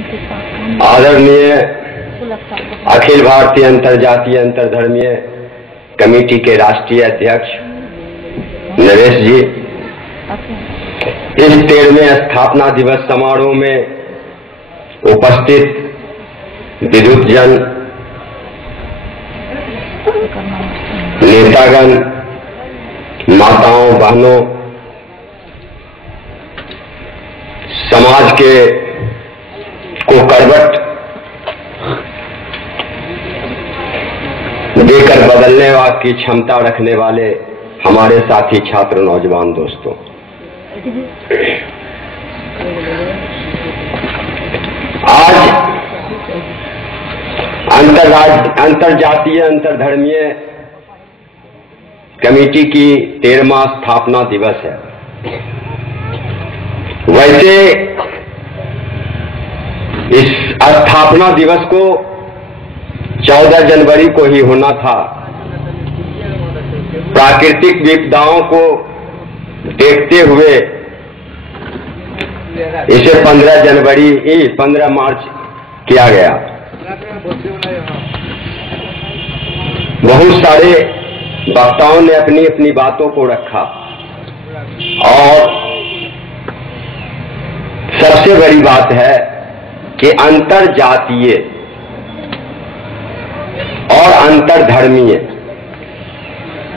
आदरणीय अखिल भारतीय अंतर्जातीय अंतरधर्मीय कमेटी के राष्ट्रीय अध्यक्ष नरेश जी, इस 13वें स्थापना दिवस समारोह में उपस्थित विद्युत जन, नेतागण, माताओं बहनों, समाज के को करवट देकर बदलने की क्षमता रखने वाले हमारे साथी छात्र नौजवान दोस्तों, आज अंतर्जातीय अंतरधर्मीय कमेटी की 13वां स्थापना दिवस है। वैसे इस स्थापना दिवस को 14 जनवरी को ही होना था। प्राकृतिक विपदाओं को देखते हुए इसे 15 मार्च किया गया। बहुत सारे वक्ताओं ने अपनी अपनी बातों को रखा और सबसे बड़ी बात है कि अंतरजातीय और अंतरधर्मीय,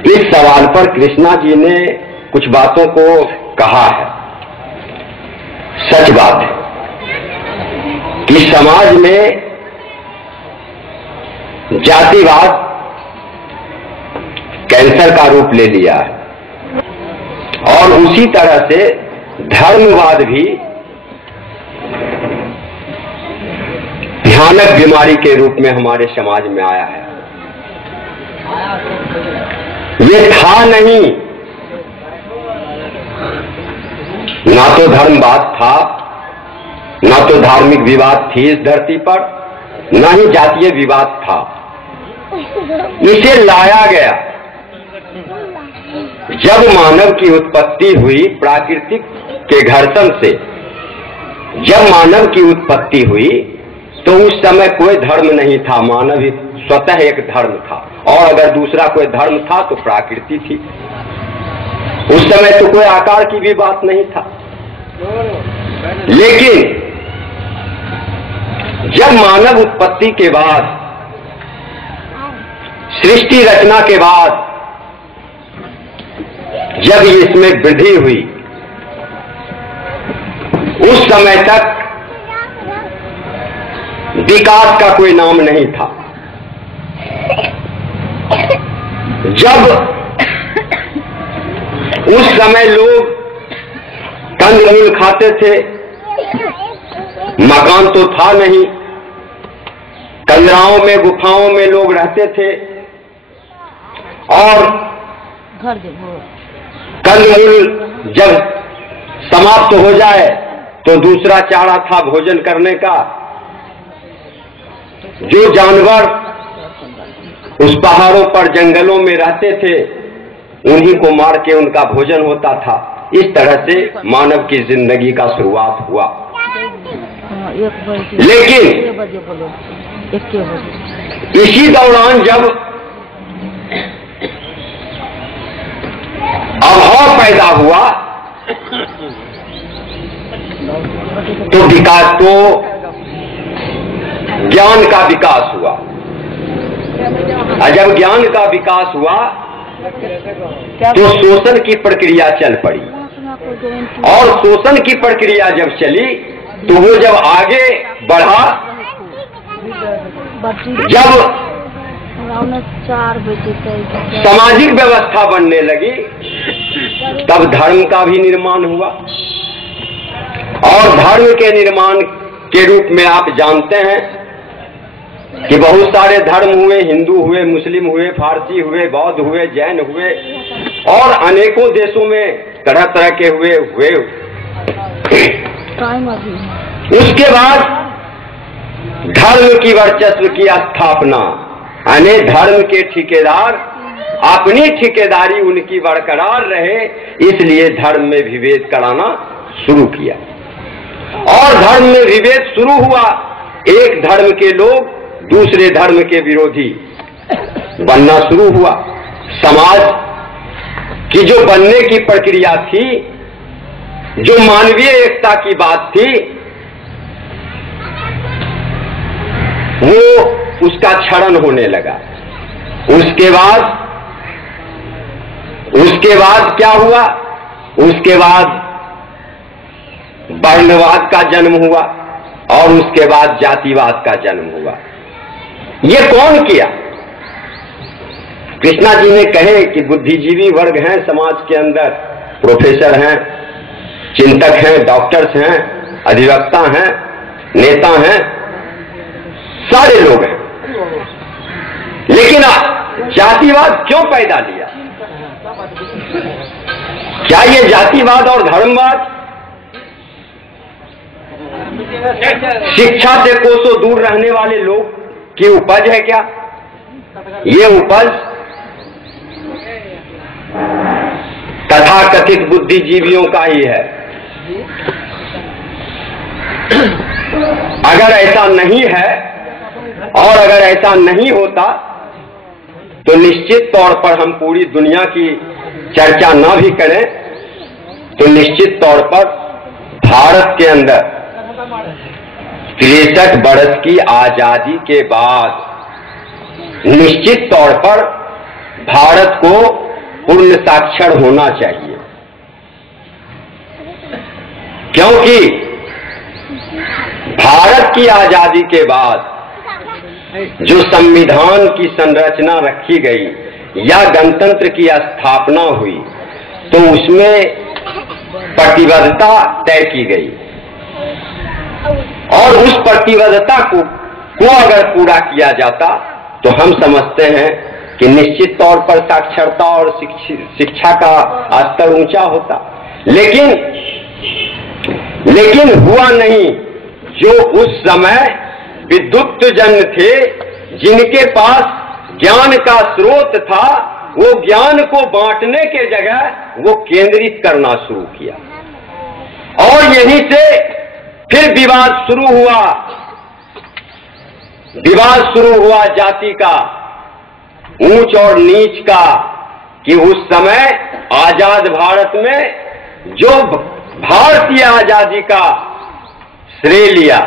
इस सवाल पर कृष्णा जी ने कुछ बातों को कहा है। सच बात है कि समाज में जातिवाद कैंसर का रूप ले लिया है और उसी तरह से धर्मवाद भी भयानक बीमारी के रूप में हमारे समाज में आया है। ये था नहीं, ना तो धर्मवाद था, ना तो धार्मिक विवाद थी इस धरती पर, ना ही जातीय विवाद था। इसे लाया गया जब मानव की उत्पत्ति हुई प्राकृतिक के घर्षण से। जब मानव की उत्पत्ति हुई तो उस समय कोई धर्म नहीं था, मानव ही स्वतः एक धर्म था, और अगर दूसरा कोई धर्म था तो प्रकृति थी। उस समय तो कोई आकार की भी बात नहीं था। लेकिन जब मानव उत्पत्ति के बाद, सृष्टि रचना के बाद, जब इसमें वृद्धि हुई, उस समय तक विकास का कोई नाम नहीं था। जब उस समय लोग कंदमूल खाते थे, मकान तो था नहीं, कंदराओं में गुफाओं में लोग रहते थे और कंदमूल जब समाप्त हो जाए तो दूसरा चारा था भोजन करने का। जो जानवर उस पहाड़ों पर जंगलों में रहते थे उन्हीं को मार के उनका भोजन होता था। इस तरह से मानव की जिंदगी का शुरुआत हुआ। लेकिन इसी दौरान जब अभाव पैदा हुआ तो विकास, तो ज्ञान का विकास हुआ। और जब ज्ञान का विकास हुआ तो शोषण की प्रक्रिया चल पड़ी, और शोषण की प्रक्रिया जब चली तो वो जब आगे बढ़ा, जब सामाजिक व्यवस्था बनने लगी, तब धर्म का भी निर्माण हुआ। और धर्म के निर्माण के रूप में आप जानते हैं कि बहुत सारे धर्म हुए, हिंदू हुए, मुस्लिम हुए, फारसी हुए, बौद्ध हुए, जैन हुए, और अनेकों देशों में तरह तरह के हुए। उसके बाद धर्म की वर्चस्व की स्थापना, यानी धर्म के ठेकेदार अपनी ठेकेदारी उनकी बरकरार रहे, इसलिए धर्म में विभेद कराना शुरू किया। और धर्म में विभेद शुरू हुआ। एक धर्म के लोग दूसरे धर्म के विरोधी बनना शुरू हुआ। समाज की जो बनने की प्रक्रिया थी, जो मानवीय एकता की बात थी, वो उसका क्षरण होने लगा। उसके बाद क्या हुआ? उसके बाद वर्णवाद का जन्म हुआ और उसके बाद जातिवाद का जन्म हुआ। ये कौन किया? कृष्णा जी ने कहे कि बुद्धिजीवी वर्ग हैं समाज के अंदर, प्रोफेसर हैं, चिंतक हैं, डॉक्टर्स हैं, अधिवक्ता हैं, नेता हैं, सारे लोग हैं। लेकिन जातिवाद क्यों पैदा लिया? क्या ये जातिवाद और धर्मवाद शिक्षा से कोसों दूर रहने वाले लोग की उपज है क्या? ये उपज तथाकथित बुद्धिजीवियों का ही है। अगर ऐसा नहीं है और अगर ऐसा नहीं होता तो निश्चित तौर पर हम पूरी दुनिया की चर्चा न भी करें तो निश्चित तौर पर भारत के अंदर 63 वर्ष की आजादी के बाद निश्चित तौर पर भारत को पूर्ण साक्षर होना चाहिए, क्योंकि भारत की आजादी के बाद जो संविधान की संरचना रखी गई या गणतंत्र की स्थापना हुई तो उसमें प्रतिबद्धता तय की गई और उस प्रतिबद्धता को अगर पूरा किया जाता तो हम समझते हैं कि निश्चित तौर पर साक्षरता और शिक्षा का स्तर ऊंचा होता। लेकिन हुआ नहीं। जो उस समय विद्युत जन थे, जिनके पास ज्ञान का स्रोत था, वो ज्ञान को बांटने के जगह वो केंद्रित करना शुरू किया और यहीं से फिर विवाद शुरू हुआ जाति का, ऊंच और नीच का, कि उस समय आजाद भारत में जो भारतीय आजादी का श्रेय लिया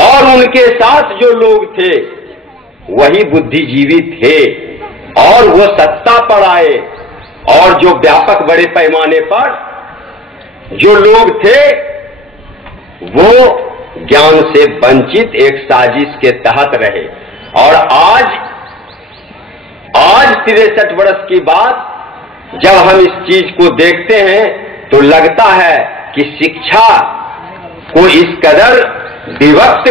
और उनके साथ जो लोग थे वही बुद्धिजीवी थे और वो सत्ता पर आए और जो व्यापक बड़े पैमाने पर जो लोग थे वो ज्ञान से वंचित एक साजिश के तहत रहे। और आज 63 वर्ष की बात जब हम इस चीज को देखते हैं तो लगता है कि शिक्षा को इस कदर विभक्त